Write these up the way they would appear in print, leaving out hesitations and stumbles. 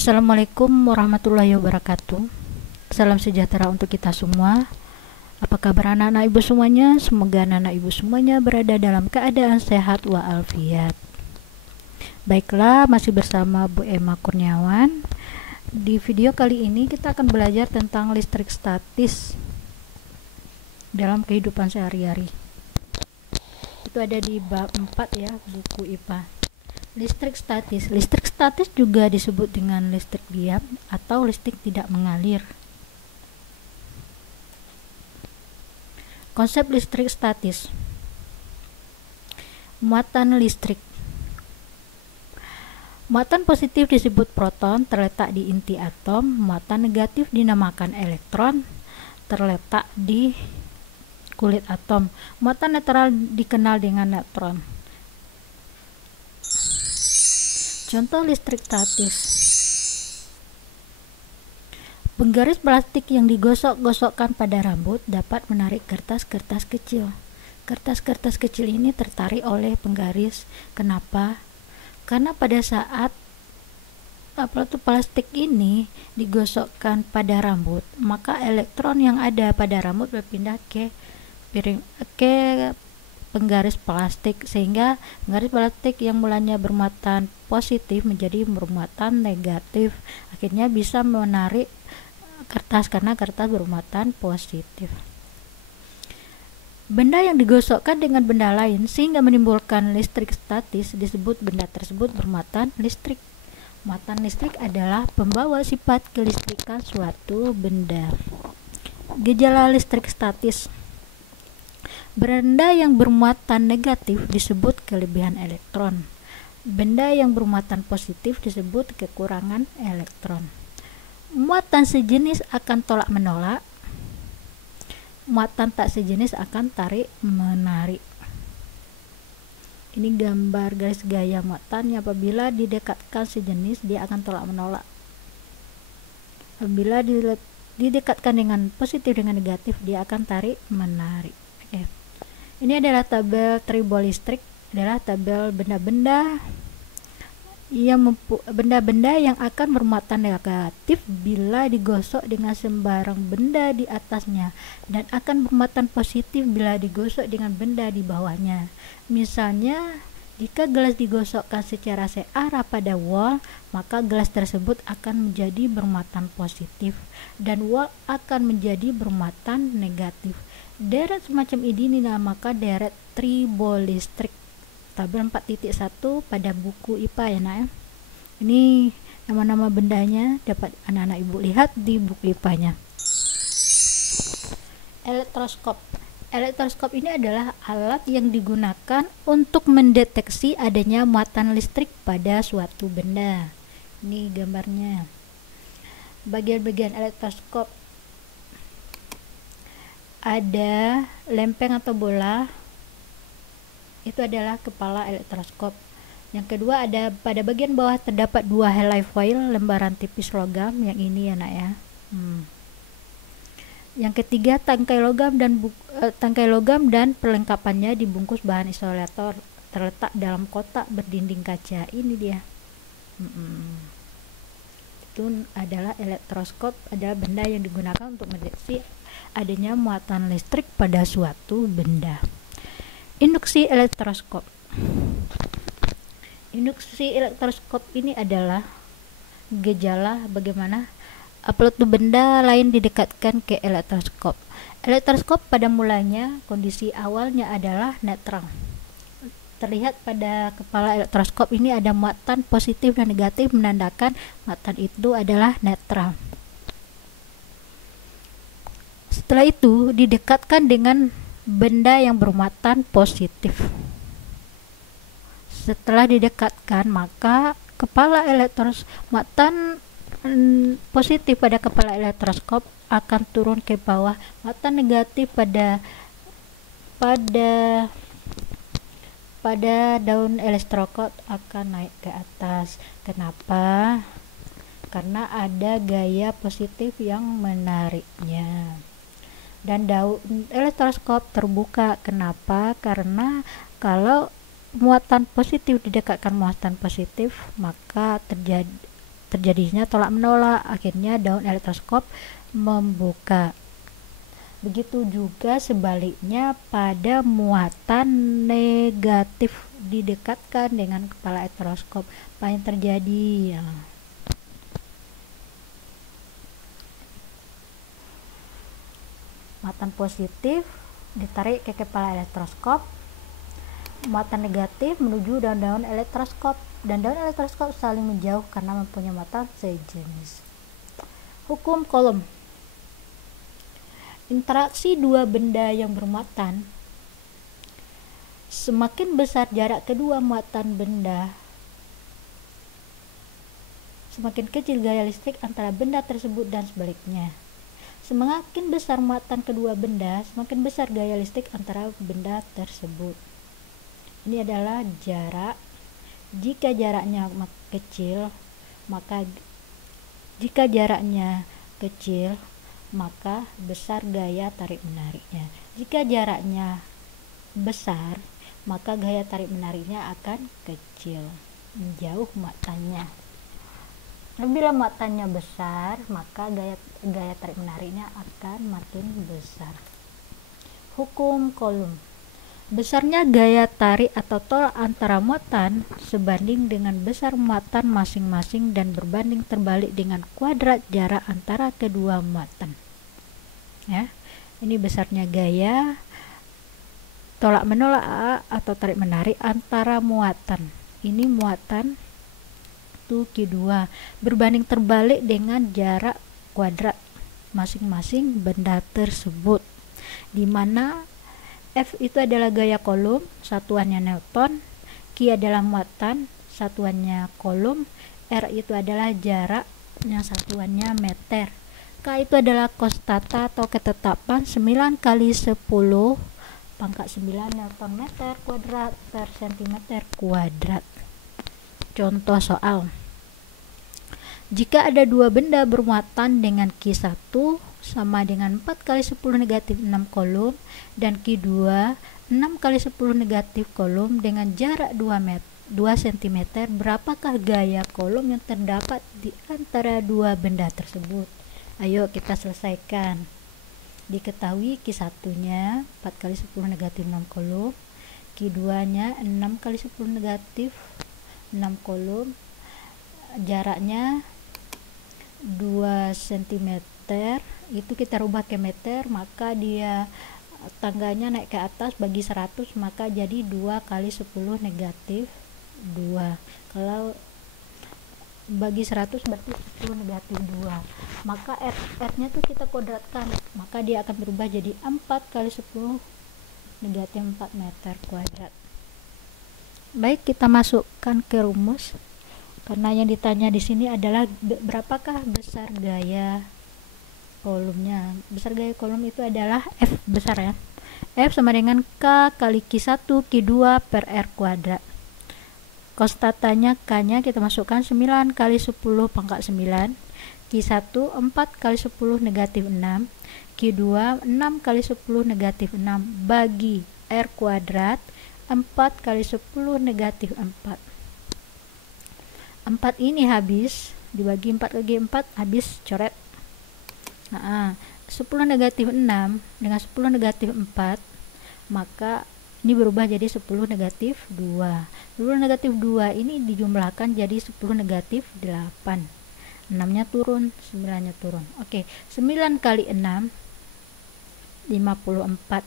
Assalamualaikum warahmatullahi wabarakatuh. Salam sejahtera untuk kita semua. Apa kabar anak-anak ibu semuanya? Semoga anak-anak ibu semuanya berada dalam keadaan sehat walafiat. Baiklah, masih bersama Bu Emma Kurniawan. Di video kali ini kita akan belajar tentang listrik statis dalam kehidupan sehari-hari. Itu ada di bab 4 ya, buku IPA. Listrik statis. Listrik statis juga disebut dengan listrik diam atau listrik tidak mengalir. Konsep listrik statis. Muatan listrik. Muatan positif disebut proton, terletak di inti atom. Muatan negatif dinamakan elektron, terletak di kulit atom. Muatan netral dikenal dengan neutron. Contoh listrik statis. Penggaris plastik yang digosok-gosokkan pada rambut dapat menarik kertas-kertas kecil. Kertas-kertas kecil ini tertarik oleh penggaris. Kenapa? Karena pada saat plastik ini digosokkan pada rambut, maka elektron yang ada pada rambut berpindah ke penggaris plastik, sehingga penggaris plastik yang mulanya bermuatan positif menjadi bermuatan negatif, akhirnya bisa menarik kertas karena kertas bermuatan positif. Benda yang digosokkan dengan benda lain sehingga menimbulkan listrik statis disebut benda tersebut bermuatan listrik. Muatan listrik adalah pembawa sifat kelistrikan suatu benda. Gejala listrik statis. Benda yang bermuatan negatif disebut kelebihan elektron. Benda yang bermuatan positif disebut kekurangan elektron. Muatan sejenis akan tolak menolak. Muatan tak sejenis akan tarik menarik. Ini gambar garis gaya muatan. Apabila didekatkan sejenis, dia akan tolak menolak. Apabila didekatkan dengan positif dengan negatif, dia akan tarik menarik. Ini adalah tabel tribolistrik, adalah tabel benda-benda yang akan bermuatan negatif bila digosok dengan sembarang benda di atasnya, dan akan bermuatan positif bila digosok dengan benda di bawahnya. Misalnya, jika gelas digosokkan secara searah pada wall, maka gelas tersebut akan menjadi bermuatan positif dan wall akan menjadi bermuatan negatif. Deret semacam ini dinamakan deret tribolistrik. Tabel 4.1 pada buku IPA ya nak ya. Ini nama-nama bendanya dapat anak-anak ibu lihat di buku IPA-nya. Elektroskop. Elektroskop ini adalah alat yang digunakan untuk mendeteksi adanya muatan listrik pada suatu benda. Ini gambarnya. Bagian-bagian elektroskop. Ada lempeng atau bola, itu adalah kepala elektroskop. Yang kedua, ada pada bagian bawah terdapat dua helai foil lembaran tipis logam, yang ini ya nak ya. Yang ketiga, tangkai logam dan perlengkapannya dibungkus bahan isolator, terletak dalam kotak berdinding kaca. Ini dia. Itu adalah elektroskop, adalah benda yang digunakan untuk mendeteksi adanya muatan listrik pada suatu benda. Induksi elektroskop. Induksi elektroskop ini adalah gejala bagaimana suatu benda lain didekatkan ke elektroskop. Elektroskop pada mulanya kondisi awalnya adalah netral. Terlihat pada kepala elektroskop ini ada muatan positif dan negatif, menandakan muatan itu adalah netral. Setelah itu didekatkan dengan benda yang bermuatan positif. Setelah didekatkan, maka kepala muatan positif pada kepala elektroskop akan turun ke bawah. Muatan negatif pada daun elektroskop akan naik ke atas. Kenapa? Karena ada gaya positif yang menariknya. Dan daun elektroskop terbuka. Kenapa? Karena kalau muatan positif didekatkan muatan positif, maka terjadi terjadinya tolak menolak, akhirnya daun elektroskop membuka. Begitu juga sebaliknya pada muatan negatif didekatkan dengan kepala elektroskop, apa yang terjadi? Ya. Muatan positif ditarik ke kepala elektroskop, muatan negatif menuju daun-daun elektroskop, dan daun elektroskop saling menjauh karena mempunyai muatan sejenis. Hukum Coulomb. Interaksi dua benda yang bermuatan, semakin besar jarak kedua muatan benda, semakin kecil gaya listrik antara benda tersebut dan sebaliknya. Semakin besar muatan kedua benda, semakin besar gaya listrik antara benda tersebut. Ini adalah jarak. Jika jaraknya kecil, maka besar gaya tarik menariknya. Jika jaraknya besar, maka gaya tarik menariknya akan kecil, menjauh muatannya. Bila muatannya besar, maka gaya tarik menariknya akan makin besar. Hukum Coulomb. Besarnya gaya tarik atau tolak antara muatan sebanding dengan besar muatan masing-masing dan berbanding terbalik dengan kuadrat jarak antara kedua muatan. Ya, ini besarnya gaya tolak menolak atau tarik menarik antara muatan. Ini muatan Q2 berbanding terbalik dengan jarak kuadrat masing-masing benda tersebut, di mana F itu adalah gaya Coulomb, satuannya Newton, Q adalah muatan, satuannya Coulomb, R itu adalah jaraknya, satuannya meter, K itu adalah konstanta atau ketetapan 9 kali 10 pangkat 9 Newton meter kuadrat per centimeter kuadrat. Contoh soal. Jika ada dua benda bermuatan dengan Q1 sama dengan 4 kali 10 negatif 6 Coulomb dan Q2 6 kali 10 negatif Coulomb dengan jarak 2 cm, berapakah gaya Coulomb yang terdapat di antara dua benda tersebut? Ayo kita selesaikan. Diketahui Q1-nya 4 kali 10 negatif 6 Coulomb, Q2-nya 6 kali 10 negatif 6 Coulomb, jaraknya 2 cm, itu kita rubah ke meter, maka dia tangganya naik ke atas bagi 100, maka jadi 2 kali 10 negatif 2. Kalau bagi 100 berarti 10 negatif 2, maka R nya tuh kita kuadratkan, maka dia akan berubah jadi 4 kali 10 negatif 4 meter kuadrat. Baik, kita masukkan ke rumus. Karena yang ditanya di sini adalah berapakah besar gaya Coulombnya. Besar gaya Coulomb itu adalah F besar ya. F sama dengan K kali Q1 Q2 per R kuadrat. Konstantanya K-nya kita masukkan 9 kali 10 pangkat 9. Q1 4 kali 10 negatif 6. Q2 6 kali 10 negatif 6 bagi R kuadrat 4 kali 10 negatif 4. 4 ini habis, dibagi 4 kali 4 habis, coret. 10 negatif 6 dengan 10 negatif 4, maka ini berubah jadi 10 negatif 2. 10 negatif 2 ini dijumlahkan jadi 10 negatif 8. 6 nya turun, 9 nya turun. Oke, 9 kali 6 54.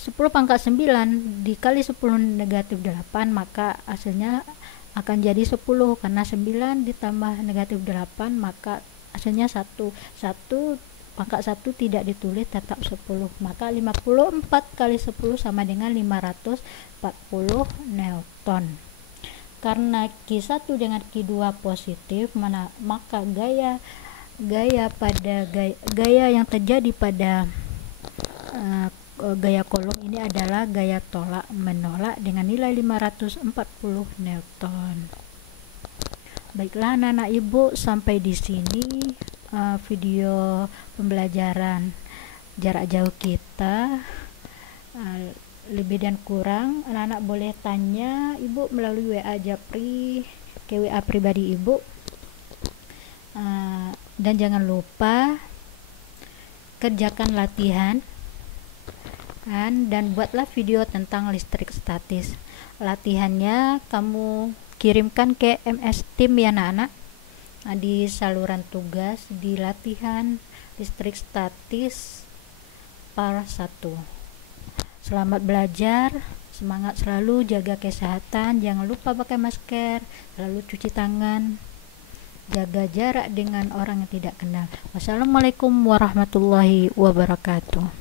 10 pangkat 9 dikali 10 negatif 8, maka hasilnya akan jadi 10, karena 9 ditambah negatif 8 maka hasilnya 1. 1 pangkat 1 tidak ditulis, tetap 10, maka 54 kali 10 sama dengan 540 Newton. Karena Q1 dengan Q2 positif, maka gaya yang terjadi pada gaya Coulomb ini adalah gaya tolak menolak dengan nilai 540 Newton. Baiklah anak-anak ibu, sampai di sini video pembelajaran jarak jauh kita. Lebih dan kurang anak-anak boleh tanya ibu melalui WA Japri ke WA pribadi ibu. Dan jangan lupa kerjakan latihan dan buatlah video tentang listrik statis. Latihannya kamu kirimkan ke MS Team ya anak-anak. Di saluran tugas di latihan listrik statis part 1. Selamat belajar, semangat selalu, jaga kesehatan, jangan lupa pakai masker, selalu cuci tangan, jaga jarak dengan orang yang tidak kenal. Wassalamualaikum warahmatullahi wabarakatuh.